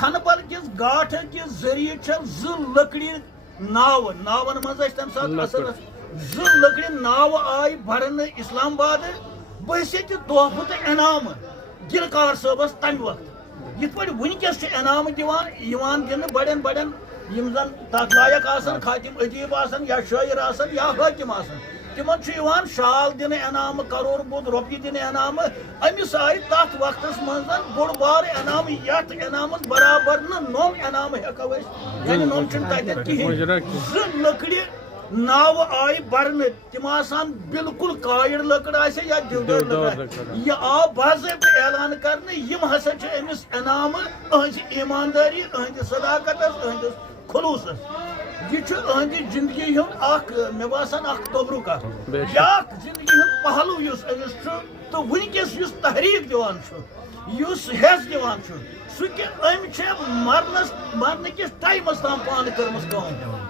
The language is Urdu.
کھنبل کس گاٹھ کس ذریعہ لکڑی ناون مز تمہ سات اصل لکڑی ناو آئی برن اسلام آباد بحثیت تحفہ تو انعام گلکار صبس تمہ وقت یت پہ ونکس انعام دن بڑن بڑن یم زن تک لائق آسن خاتم ادیب آسن یا شاعر آسن یا حاکم آسن تمن شال دن انعام کرور بود روپیہ دن انعام امس آئی تک وقت مز بوڑ بار انعام یت انعام برابر نوم انعام ہیکو یعنی نوم تتہ کہین لکڑی ناو آئی برن تم آسان بالکل کائر لکڑ آسے یا دیودار لکڑ یہ آو باضابطہ اعلان کرنے یم ہسا چھ امس انعام اہنز ایمانداری اہنز صداقت اہنز خلوص یہ اہنز زندگی ہند اخ مے باسان اخ تبرک بیاکھ زندگی ہند پہلو اس امس تو ونکس اس تحریک دیوان اس حیث دیوان سہ کہ ام مرن کس ٹائمس تام پان کرمس کام